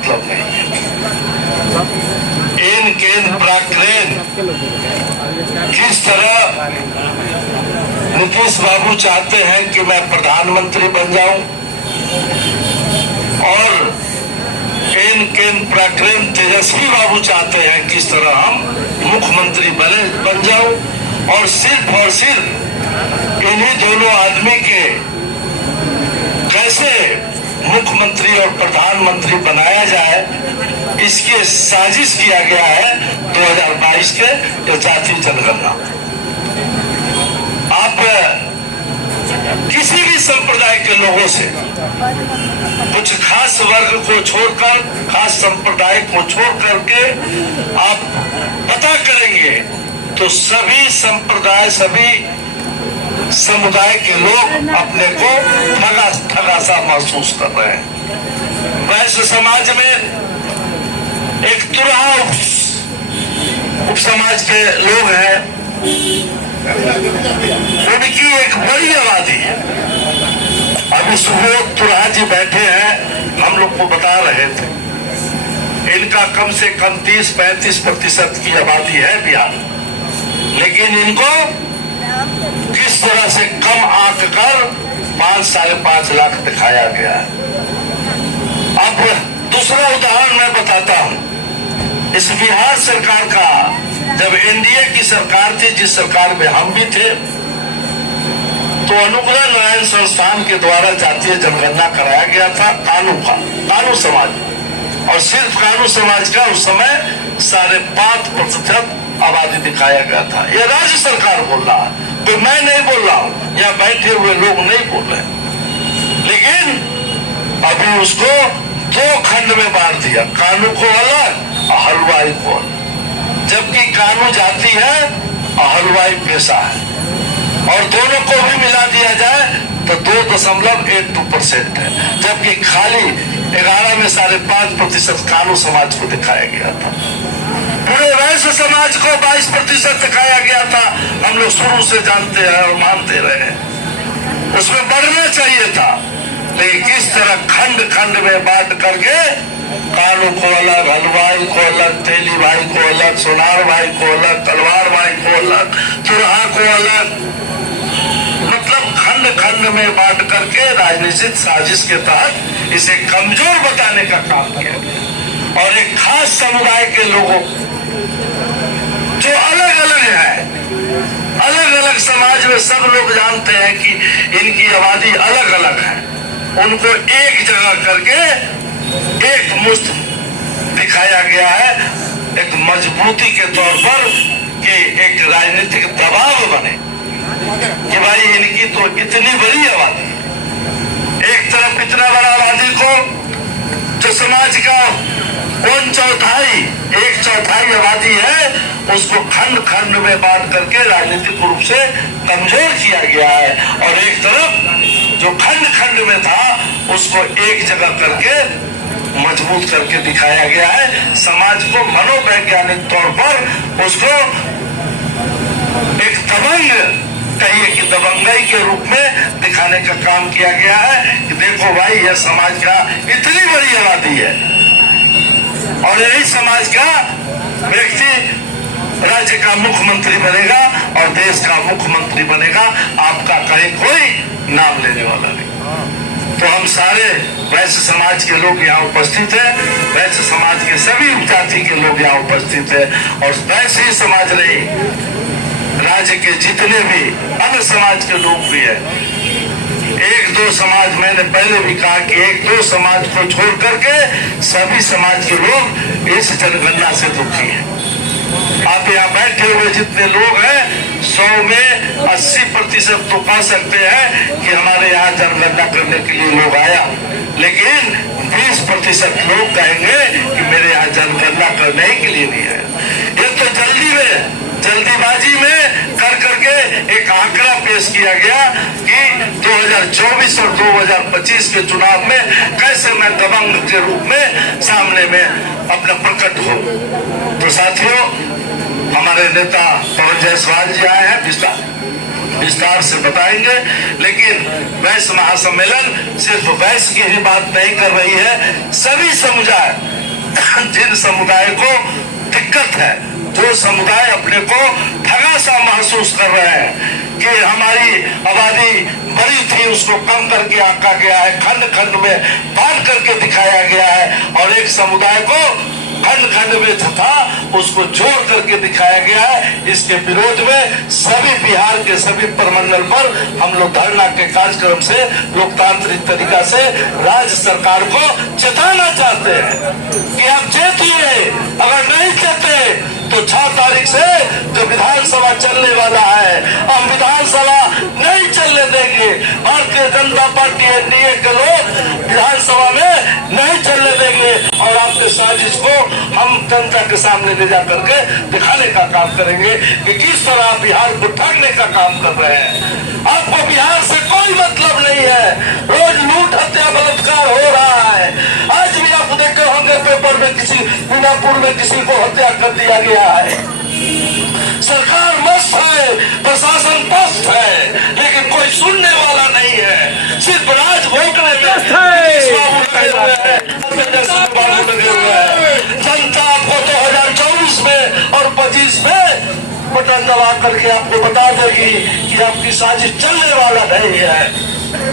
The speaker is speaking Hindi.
मतलब नहीं है। इन केन प्राक्रेन किस तरह नीतीश बाबू चाहते हैं कि मैं प्रधानमंत्री बन जाऊं और केन केन प्राक्रेन तेजस्वी बाबू चाहते हैं किस तरह हम मुख्यमंत्री बन जाऊं और सिर्फ इन्हीं दोनों आदमी के कैसे मुख्यमंत्री और प्रधानमंत्री बनाया जाए इसकी साजिश किया गया है 2022 के जातीय जनगणना। आप किसी भी संप्रदाय के लोगों से कुछ खास वर्ग को छोड़कर, खास संप्रदाय को छोड़ करके आप पता करेंगे तो सभी संप्रदाय, सभी समुदाय के लोग अपने को ठगा सा महसूस कर रहे हैं। वैश्य समाज में एक तुरहा उप समाज के लोग हैं, उनकी एक बड़ी आबादी है। अभी सुबह तुरहा जी बैठे हैं, हम लोग को बता रहे थे इनका कम से कम 30-35% की आबादी है बिहार, लेकिन इनको किस तरह से कम आंक कर 5-5.5 लाख दिखाया गया है। अब दूसरा उदाहरण मैं बताता हूं। इस बिहार सरकार का जब एनडीए की सरकार थी, जिस सरकार में हम भी थे, तो अनुग्रह नारायण संस्थान के द्वारा जातीय जनगणना कराया गया था कानू समाज, और सिर्फ कानू समाज का उस समय 5.5% आबादी दिखाया गया था। यह राज्य सरकार बोल रहा है, तो मैं नहीं बोल रहा हूं, यहाँ बैठे हुए लोग नहीं बोल रहे। लेकिन अभी उसको 2 खंड में बांट दिया, कानू को अलग और हलवाई को अलग। जबकि कानू जाति है और हलवाई पेशा है, और दोनों को भी मिला दिया जाए तो 2.82% है, जबकि खाली 11 में 5.5% कानू समाज को दिखाया गया था। पूरे वैश्य समाज को 22% दिखाया गया था। हम लोग शुरू से जानते हैं और मानते रहे हैं, उसमें बढ़ना चाहिए था, लेकिन किस तरह खंड खंड में बांट करके कानू को अलग, हलवाई को अलग, तेली भाई को अलग, सोनार भाई को अलग, तलवार भाई को अलग, चुरहा को अलग, मतलब खंड खंड में बांट करके राजनीतिक साजिश के तहत इसे कमजोर बताने का काम किया गया। और एक खास समुदाय के लोगों जो अलग अलग है, अलग अलग समाज में सब लोग जानते हैं कि इनकी आबादी अलग अलग है, उनको एक जगह करके एक मुश्त दिखाया गया है, एक मजबूती के तौर पर कि एक राजनीतिक दबाव बने कि भाई इनकी तो इतनी बड़ी आबादी, एक तरफ इतना बड़ा आबादी को जो समाज का 1/4 आबादी है उसको खंड खंड में बांट करके राजनीतिक रूप से कमजोर किया गया है, और एक तरफ जो खंड खंड में था उसको एक जगह करके मजबूत करके दिखाया गया है। समाज को मनोवैज्ञानिक तौर पर उसको एक दबंग, कहिए कि दबंगई के रूप में दिखाने का काम किया गया है कि देखो भाई यह समाज का इतनी बड़ी आबादी है, और यही समाज का व्यक्ति राज्य का मुख्यमंत्री बनेगा और देश का मुख्यमंत्री बनेगा, आपका कहीं कोई नाम लेने वाला नहीं। तो हम सारे वैश्य समाज के लोग यहाँ उपस्थित हैं, वैश्य समाज के सभी जाति के लोग यहाँ उपस्थित हैं, और वैश्य ही समाज नहीं, राज्य के जितने भी अन्य समाज के लोग भी हैं। 1-2 समाज, मैंने पहले भी कहा कि 1-2 समाज को छोड़ करके सभी समाज के लोग इस जनगणना से दुखी हैं। आप यहाँ बैठे हुए जितने लोग हैं 100 में 80% तो कह सकते हैं कि हमारे यहाँ जनगणना करने के लिए लोग आया, लेकिन 20% लोग कहेंगे कि मेरे यहाँ जनगणना करने के लिए नहीं आया। ये तो जल्दीबाजी में कर करके एक आंकड़ा पेश किया गया कि 2024 और 2025 के चुनाव में कैसे मैं दबंग के रूप में सामने में अपना प्रकट हो। तो साथियों, हमारे नेता पवन जायसवाल जी आए हैं, विस्तार से बताएंगे, लेकिन वैश्य महासम्मेलन सिर्फ वैश्य की ही बात नहीं कर रही है, सभी समुदाय जिन समुदाय को दिक्कत है, जो समुदाय अपने को ठगा सा महसूस कर रहे हैं कि हमारी आबादी बड़ी थी, उसको कम करके आका गया है, खंड खंड में बांट करके दिखाया गया है, और एक समुदाय को खंड खंड में था उसको जोड़ करके दिखाया गया है। इसके विरोध में सभी बिहार के सभी प्रमंडल पर हम लोग धरना के कार्यक्रम से लोकतांत्रिक तरीका से राज्य सरकार को चेताना चाहते हैं कि आप चेतिए, अगर नहीं चेते तो 6 तारीख से जो विधानसभा चलने वाला है, हम विधानसभा नहीं चलने देंगे। भारतीय जनता पार्टी एनडीए के लोग विधानसभा में नहीं चलने देंगे, और आपके साजिश को हम जनता के सामने ले जा करके दिखाने का काम करेंगे कि किस तरह बिहार को ठगने का काम कर रहे हैं। आपको बिहार से कोई मतलब नहीं है, रोज लूट हत्या बलात्कार हो रहा है। आज भी आप देखे होंगे पेपर में किसी मीनापुर में किसी को हत्या कर दिया गया है। सरकार मस्त है, प्रशासन पस्त है, लेकिन कोई सुनने वाला नहीं है। सिर्फ राज भोगने में जनता आपको 2024 में और 25 में बटन दबा करके आपको बता देगी कि आपकी साजिश चलने वाला नहीं है।